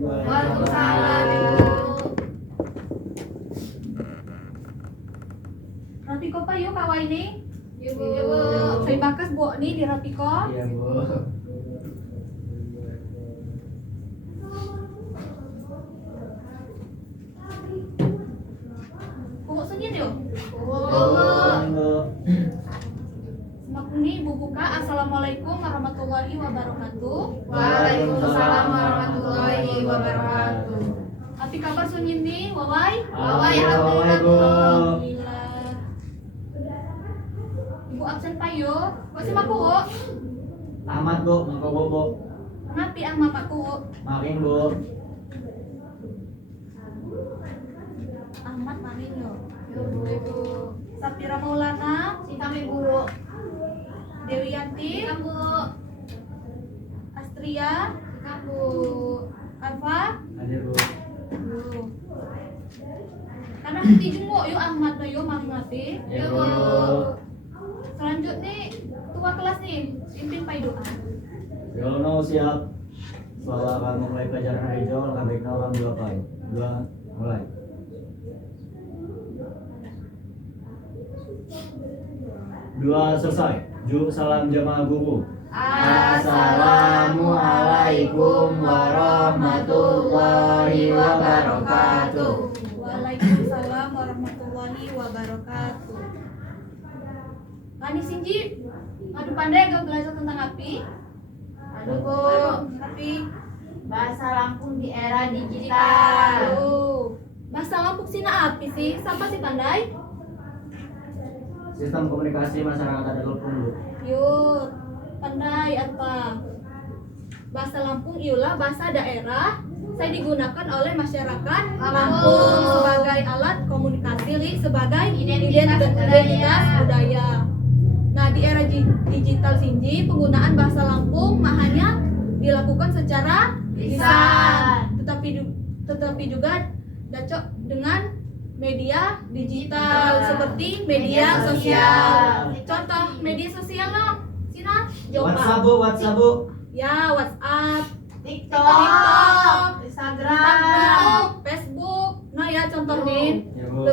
Waalaikumsalam. Rapiko pa yuk kawai ini. Iya, Bu. Saya bakas bu nih di Rapiko. Iya, Bu. Pokok sunyin yuk. Bu. Semakin ibu buka. Assalamualaikum warahmatullahi wabarakatuh. Waalaikumsalam warahmatullahi wabarakatuh. Apa kabar sunyin nih, Wawai? Wawai, alhamdulillah, Bu. Alhamdulillah. Ibu absen pa yuk. Kok si maku? Ahmad, Bu. Mangko, Bu. Ngapi ang mapaku? Makin, Bu. Ahmad mamin yuk. Ibu. Sapira Maulana, Si kami, Bu. Dewi Yanti, Bu. Astria, Bu. Arfa, Hadir, Bu. karena hati jenguk yuk Ahmad na yuk mami ngapi. Iya, Bu. Selanjutnya tua kelas nih, pimpin pai doa. Yono siap. Setelah akan mulai pelajaran hari ini, langkah baiknya alhamdulillah Pak. Dua, mulai. Dua, selesai. Salam jamaah guru. Assalamualaikum warahmatullahi wabarakatuh. Waalaikumsalam warahmatullahi wabarakatuh. Ani Sinji, ngadu pandai gak belajar tentang api? Aduh, Bu. Api. Bahasa Lampung di era digital. Aduh. Bahasa Lampung sina api sih, siapa sih pandai? Sistem komunikasi masyarakat ada telepon, Bu. Yuk, pandai apa? Bahasa Lampung ialah bahasa daerah. Saya digunakan oleh masyarakat Lampung sebagai alat komunikasi, sebagai identitas budaya. Nah, di era digital Sinji, penggunaan bahasa Lampung hanya dilakukan secara lisan, tetapi juga cocok dengan media digital seperti media sosial. Contoh media sosial lah, Sina, WhatsApp, coba. Bu. WhatsApp, Bu. Ya, WhatsApp, TikTok, Instagram. Facebook. Nah ya contoh nih. Ya, Bu.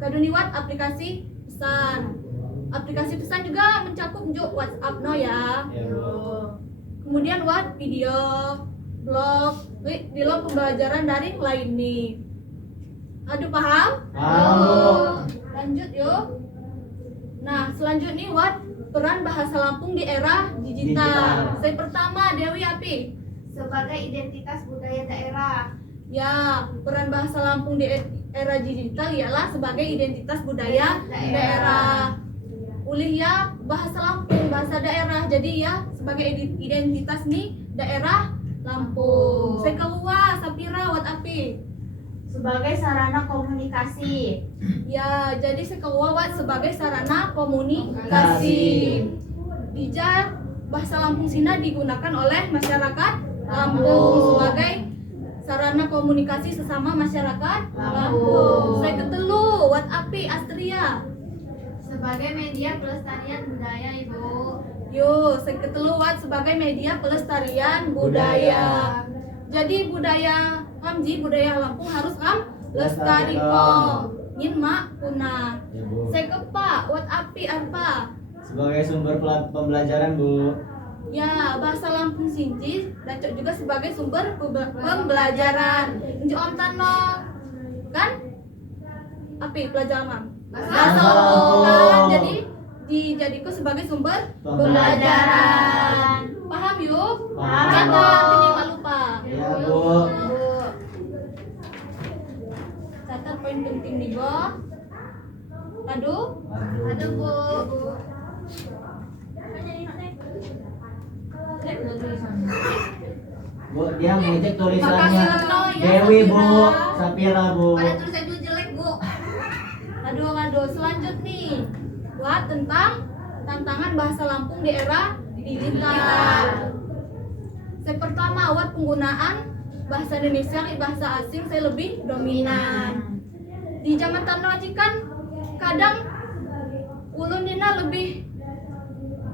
Kaduniwat aplikasi pesan. Aplikasi pesan juga mencakup juga WhatsApp no ya. Ya, Bu. Kemudian video, blog, di dalam pembelajaran daring lain nih. Aduh paham? Paham, Bu. Lanjut yuk. Nah selanjutnya peran bahasa Lampung di era digital. Saya pertama Dewi Api. Sebagai identitas budaya daerah. Ya, peran bahasa Lampung di era digital ialah sebagai identitas budaya daerah. Ulih ya bahasa Lampung, bahasa daerah. Jadi ya sebagai identitas nih daerah Lampung. Saya keluar Sapira wat api. Sebagai sarana komunikasi. Ya, jadi saya keluar wat sebagai sarana komunikasi. Dija bahasa Lampung Sina digunakan oleh masyarakat Lampung sebagai sarana komunikasi sesama masyarakat Lampung. Saya ketelu wat api Astria. Sebagai media pelestarian budaya, Ibu. Yo, saya ketelu wat sebagai media pelestarian budaya. Jadi budaya Hamji, budaya Lampung harus lestari kok. Nyin mak punah. Ya, Bu. Saya kepa wat api apa? Sebagai sumber pembelajaran, Bu. Ya, bahasa Lampung Sinji dacok juga sebagai sumber pembelajaran. Nji ontan no. Kan? Api pelajaran Mam. Bahasa Lampung kan jadi dijadikan sebagai sumber pembelajaran. Paham yuk? Paham. Catat, jangan lupa. Ya, Bu. Catat poin penting nih, Bo. Aduh. Aduh, Bu. Bu, dia ngecek tulisannya. Makasih loh ya, Dewi, Bu. Sapira. Sapira, Bu. Pada tulisan itu jelek, Bu. Aduh, selanjutnya nih buat tentang tantangan bahasa Lampung di era digital. Saya pertama buat penggunaan bahasa Indonesia di bahasa asing saya lebih dominan. Di zaman teknologi kan kadang ulun dina lebih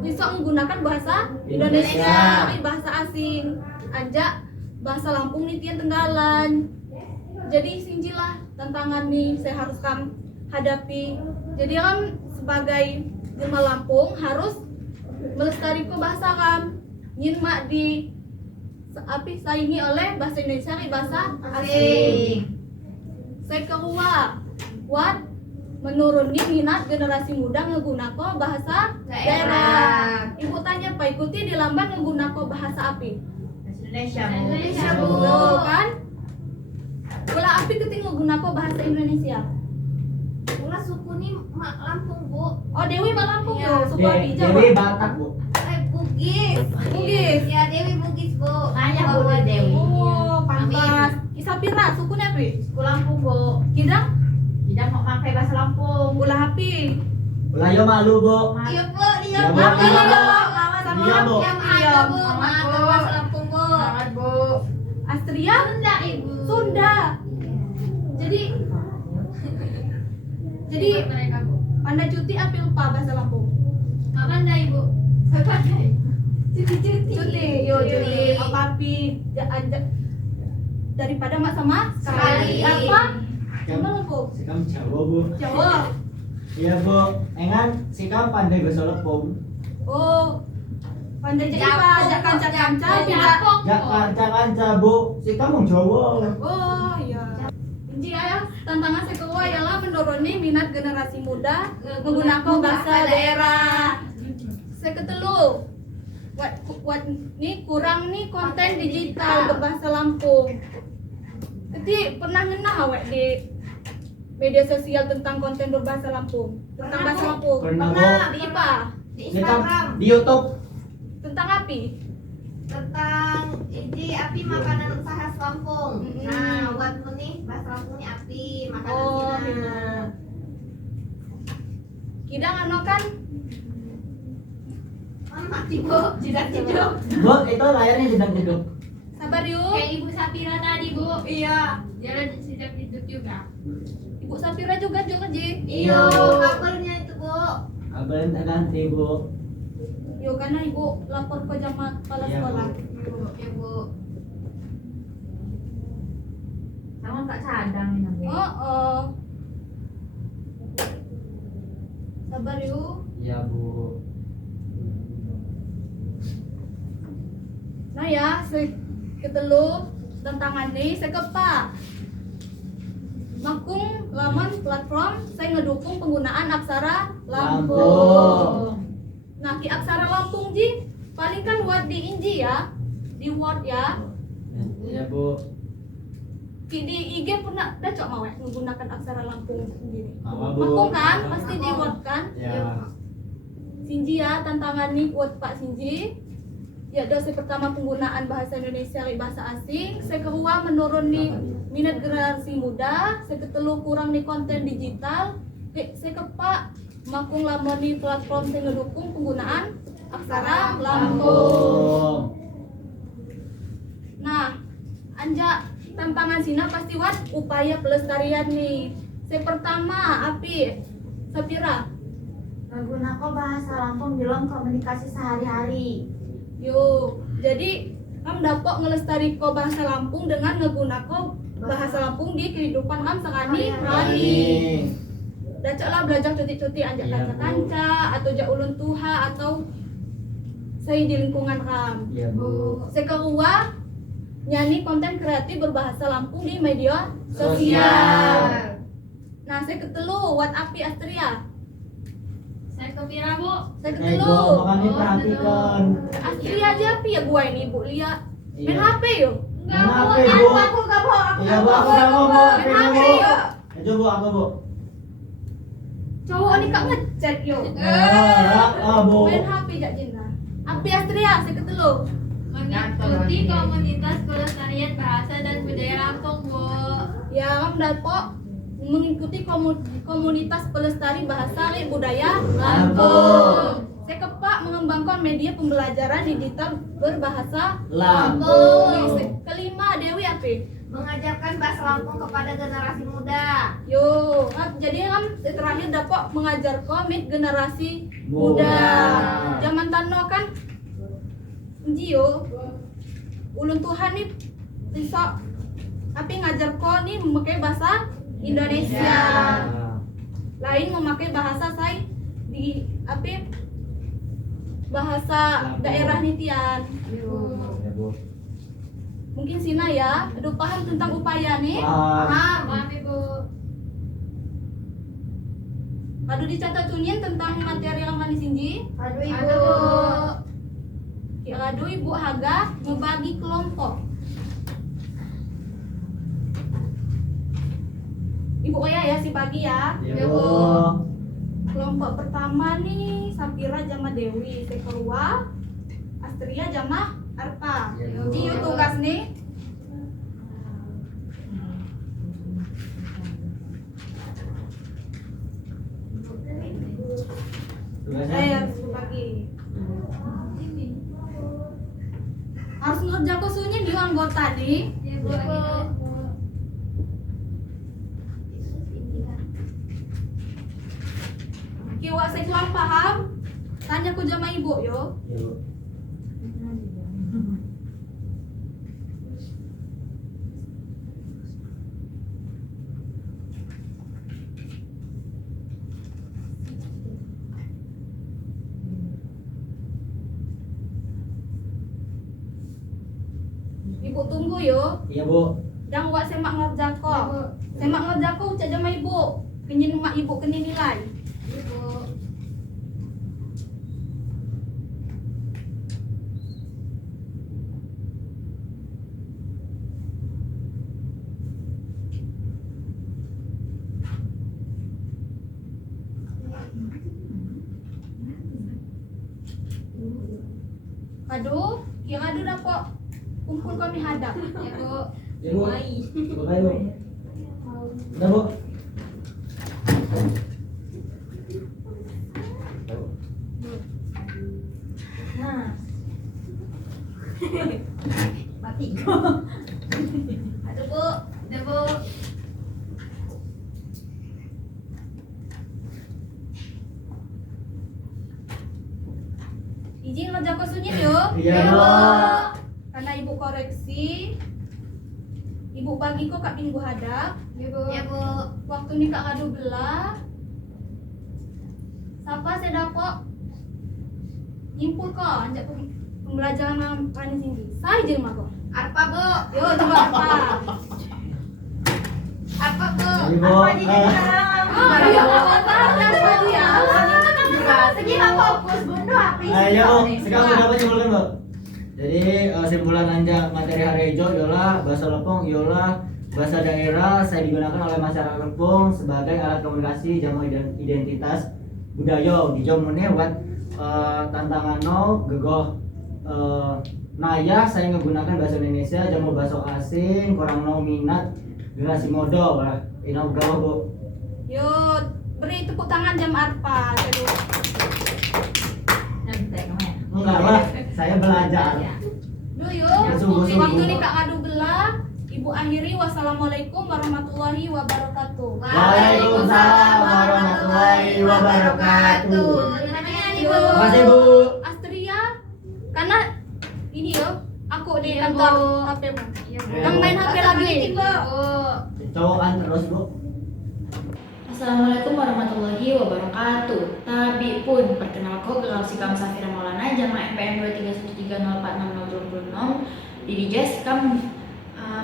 bisa menggunakan bahasa Indonesia di bahasa asing. Aja bahasa Lampung nih tian Tenggalan. Jadi sinjilah tantangan nih saya harus hadapi. Jadi kan sebagai jelma Lampung harus melestarikan bahasa kan. Nyin mak di saingi oleh bahasa Indonesia ke bahasa asing. Saya kedua, buat menuruni minat generasi muda menggunakan bahasa daerah. Ibu tanya Pak, ikuti di lamban menggunakan bahasa api. Indonesia, Bu. Indonesia, Bu. Tuh kan? Pula api keting menggunakan bahasa Indonesia. Pula suku nih mak Lampung, Bu. Oh Dewi mak Lampung Iya. tuh, suku api Dewi Batak, Bu. Bugis. Bugis. Ya, Dewi Bugis, Bu. Nanya, Bu, di Dewi. Oh, pantas. Isapira, sukunya api. Suku Lampung, Bu. Kidang, Tidak mau pakai bahasa Lampung. pula api. Ulayo malu, Bu. Iya, Bu. Iya, Iya, Bu. Bu. Iya, Iya, Bu. Iya, Bu. Yang ada, Bu. Makan bahasa Lampung, Bu. Selamat, Bu. Astria, Sunda, Ibu. Sunda. Jadi mereka, Bu. Panda cuti api lupa bahasa Lampung. Makan dah, Ibu. Pandai. Cuti-cuti. Cuti, yo cuti. Apa api daripada mak sama Sekali. Apa? Coba Lampung. Sikam Jawa, Bu. Jawa. Iya, Bu. Engan sikam pandai bahasa Lampung. Oh. Pandai jadi apa? Jak kanca-kanca tidak. Ya kanca-kanca, Bu. Sikam wong Jawa. Oh iya. Inci ya, tantangan saya kedua ialah mendorong minat generasi muda menggunakan bahasa daerah. Saya ketelu, buat nih kurang nih konten digital berbahasa Lampung. Jadi pernah ngena awak di media sosial tentang konten berbahasa Lampung, tentang Pernah, bahasa Bu. Lampung. Pernah, Bu. Di IPA, Di Kita Instagram di YouTube. tentang api. tentang ini api makanan khas Lampung. Mm-mm. Nah, buat nih bahasa Lampung nih api makanan Oh, kita. iya. Kidang ano kan? Mati, Bu. Jidat hidup. Bu, itu layarnya sedang hidup. Sabar yuk. Kayak Ibu Sapira tadi, Bu. Iya. Dia lagi sedang hidup juga. Ibu Sapira juga Ji. Iya, kabarnya itu, Bu. Kabarin tak ganti, Bu. Yo karena ibu lapor ke jamaah kepala Iya, Bu. sekolah. Ibu, Ibu. Sama tak cadang ini, Bu. Oh. Sabar yuk. Iya, Bu. Nah ya, saya ketelu tantangan nih, saya kepak. Makung laman platform saya ngedukung penggunaan aksara Lampung. Lampung. Nah, ki aksara Lampung ji paling kan word di Inji ya, di Word ya. Iya, Bu. Ki di IG pernah ada cok mau menggunakan aksara Lampung sendiri. Apa, Bu? Makung kan pasti di Word kan. Ya. Sinji ya, tantangan nih buat Pak Sinji. Ya, dosa pertama penggunaan bahasa Indonesia di bahasa asing. Saya kedua menurun nih minat generasi muda. Saya ketelu kurang nih konten digital. Saya kepak makung lamun nih platform saya ngedukung penggunaan aksara Lampung. Nah, anja tantangan sina pasti wat upaya pelestarian nih. Saya pertama api Sapira. Menggunakan bahasa Lampung dalam komunikasi sehari-hari. Yo, jadi kam dapat ngelestari bahasa Lampung dengan menggunakan bahasa Lampung di kehidupan kam sehari-hari. Dacaklah belajar cuti-cuti anjak Iya, kanca-kanca atau jak ulun tuha atau saya di lingkungan kam. Iya, Bu. Saya kedua nyanyi konten kreatif berbahasa Lampung di media sosial. Nah, saya ketelu wat api Astria. Saya ke Pira, Bu. Saya Bu, ketelu makanya perhatikan. Astria aja api ya gua ini Bu Lia. Main Iya. HP yuk. Enggak, Main Bu. HP, Bu. Aku enggak, Bu. Aku Iya, enggak, Bu, aku nggak mau, Bu. Main Aku nggak HP mau. yuk. Ayo, Bu, apa, Bu? Cowok ini kak ngechat yuk. Bu. Main HP jak Jinna. Api Astria saya ketelu. Mengikuti komunitas pelestarian bahasa dan budaya Lampung, Bu. Ya, kamu dapat mengikuti komunitas pelestari bahasa dan budaya Lampung. Saya kepak mengembangkan media pembelajaran digital berbahasa Lampung. Kelima Dewi Api. Mengajarkan bahasa Lampung kepada generasi muda. Yo, jadi kan terakhir dapat mengajar komit generasi Muda. muda. Zaman tano kan Jio ulun Tuhan nih besok tapi ngajar kok nih memakai bahasa Indonesia. Nah, Lain memakai bahasa saya di apa? Bahasa daerah nitian. ya Bu. Mungkin Sina ya, aduh paham tentang upaya nih. Paham. Paham Ibu. Aduh dicatat tunin tentang materi yang akan disinji. Aduh Aduh. Ya aduh Ibu Haga membagi kelompok. Ibu Oya ya si pagi ya. Ya Ya, Bu. Bu. Kelompok pertama nih Sapira Jama Dewi, kedua Astria Jama Arpa. Ya, Bu. Ini yuk tugas nih. Tugasnya? Harus berbagi. Harus ngerja kusunya di anggota nih. Ya Bu. Lagi tulis, Bu. Kiwa saya kurang paham. Tanya ku jama ibu yo. Ya Bu. Ibu tunggu yo. Iya Bu. Jangan wak semak ngerja Ya, kok. Bu. Semak ngerja kok ucap jama ibu. Kenyin mak ibu keni nilai. Ya, Bu. Aduh, yang aduh dah kok kumpul kami hadap. Ya, Bu. Ya Bu. Bukain Bu. Udah Bu. Nah. Mati. Aduh bu, Ya, Bu. izin ngerja kosunya yo. Iya Bu. Karena ibu koreksi, ibu bagi kok kak minggu hadap. Ya, Bu. Ya Bu. Waktu nih kak ngadu belah. Siapa saya dapat nyimpul kok, anjak pembelajaran panis tinggi. Saya aja mah kok. Apa Bu? Yo coba apa? Apa Bu? Ini, Bu. Apa di dalam? Oh iya, apa tadi ya? Segi fokus Bunda apa isi Ya Bu. nih? Sekarang udah dapat simpulkan Bu. Jadi simpulan anja materi hari hijau ialah bahasa Lepong ialah bahasa daerah saya digunakan oleh masyarakat Lepong sebagai alat komunikasi jamu identitas budaya di jamunnya buat tantangan no gegoh naya saya menggunakan bahasa Indonesia jamu bahasa asing kurang no minat generasi modo lah ini gawa Bu. Yo beri tepuk tangan jam arpa. Aduh. Enggak lah, saya belajar. Duh yo, Ya, sungguh-sungguh. waktu nih kak ngadu belah, ibu akhiri wassalamualaikum warahmatullahi wabarakatuh. Waalaikumsalam warahmatullahi wabarakatuh. Namanya Ibu. Makasih Bu. Astria, karena ini yo, aku di Iya, kantor Bu. HP-mu. Ya, Bu. Yang main HP lagi. Ya, Bu. Cowokan terus Bu. Assalamualaikum warahmatullahi wabarakatuh. Tabi pun perkenalku Gelalsi Kam Safira Maulana jamaah MPM 23130462006 di Dijes Kam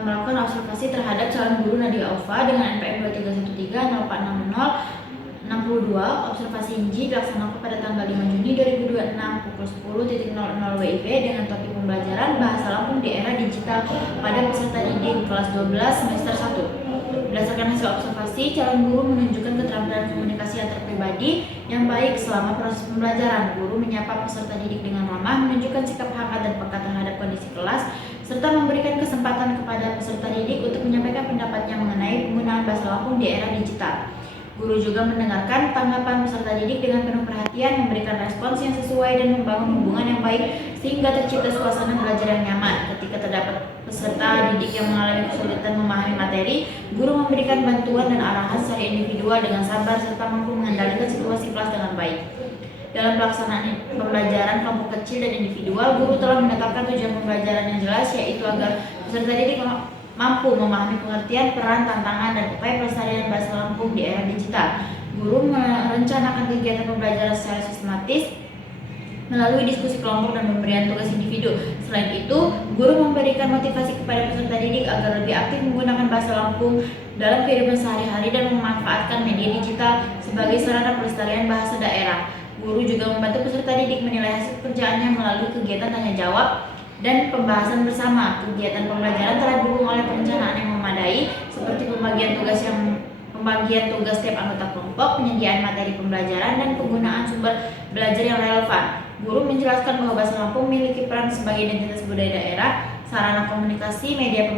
melakukan observasi terhadap calon guru Nadia Alfa dengan NPM 23130466062. Observasi inji dilaksanakan pada tanggal 5 Juni 2026 pukul 10.00 WIB dengan topik pembelajaran bahasa Lampung di era digital pada peserta didik kelas 12 semester 1. Berdasarkan hasil observasi, calon guru menunjukkan keterampilan komunikasi antar pribadi yang baik selama proses pembelajaran. Guru menyapa peserta didik dengan ramah, menunjukkan sikap hangat dan peka terhadap kondisi kelas, serta memberikan kesempatan kepada peserta didik untuk menyampaikan pendapatnya mengenai penggunaan bahasa Lampung di era digital. Guru juga mendengarkan tanggapan peserta didik dengan penuh perhatian, memberikan respons yang sesuai dan membangun hubungan yang baik sehingga tercipta suasana belajar yang nyaman. Ketika terdapat peserta didik yang mengalami kesulitan memahami materi, guru memberikan bantuan dan arahan secara individual dengan sabar serta mampu mengendalikan situasi kelas dengan baik. Dalam pelaksanaan pembelajaran kelompok kecil dan individual, guru telah menetapkan tujuan pembelajaran yang jelas, yaitu agar Peserta didik mampu memahami pengertian, peran, tantangan, dan upaya pelestarian bahasa Lampung di era digital. Guru merencanakan kegiatan pembelajaran secara sistematis melalui diskusi kelompok dan pemberian tugas individu. Selain itu, guru memberikan motivasi kepada peserta didik agar lebih aktif menggunakan bahasa Lampung dalam kehidupan sehari-hari dan memanfaatkan media digital sebagai sarana pelestarian bahasa daerah. Guru juga membantu peserta didik menilai hasil pekerjaannya melalui kegiatan tanya jawab dan pembahasan bersama. Kegiatan pembelajaran telah didukung oleh perencanaan yang memadai seperti pembagian tugas setiap anggota kelompok, penyediaan materi pembelajaran, dan penggunaan sumber belajar yang relevan. Guru menjelaskan bahwa bahasa Lampung memiliki peran sebagai identitas budaya daerah, sarana komunikasi, media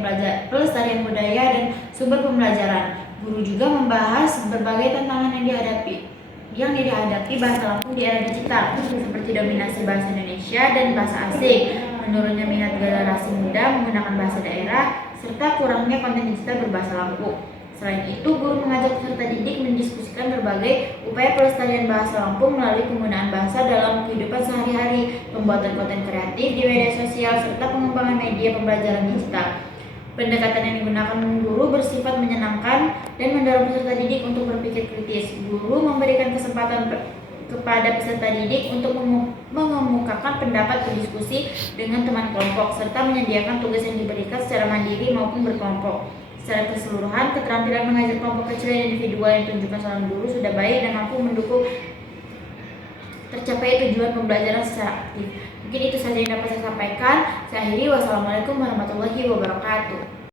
pelestarian budaya, dan sumber pembelajaran. Guru juga membahas berbagai tantangan yang dihadapi bahasa Lampung di era digital, seperti dominasi bahasa Indonesia dan bahasa asing, menurunnya minat generasi muda menggunakan bahasa daerah, serta kurangnya konten digital berbahasa Lampung. Selain itu, guru mengajak peserta didik mendiskusikan berbagai upaya pelestarian bahasa Lampung melalui penggunaan bahasa dalam kehidupan sehari-hari, pembuatan konten kreatif di media sosial, serta pengembangan media pembelajaran digital. Pendekatan yang digunakan guru bersifat menyenangkan dan mendorong peserta didik untuk berpikir kritis. Guru memberikan kesempatan kepada peserta didik untuk mengemukakan pendapat, berdiskusi dengan teman kelompok, serta menyediakan tugas yang diberikan secara mandiri maupun berkelompok. Secara keseluruhan, keterampilan mengajar kelompok kecil dan individual yang ditunjukkan seorang guru sudah baik dan mampu mendukung tercapai tujuan pembelajaran secara aktif. Mungkin itu saja yang dapat saya sampaikan. Saya akhiri. Wassalamualaikum warahmatullahi wabarakatuh.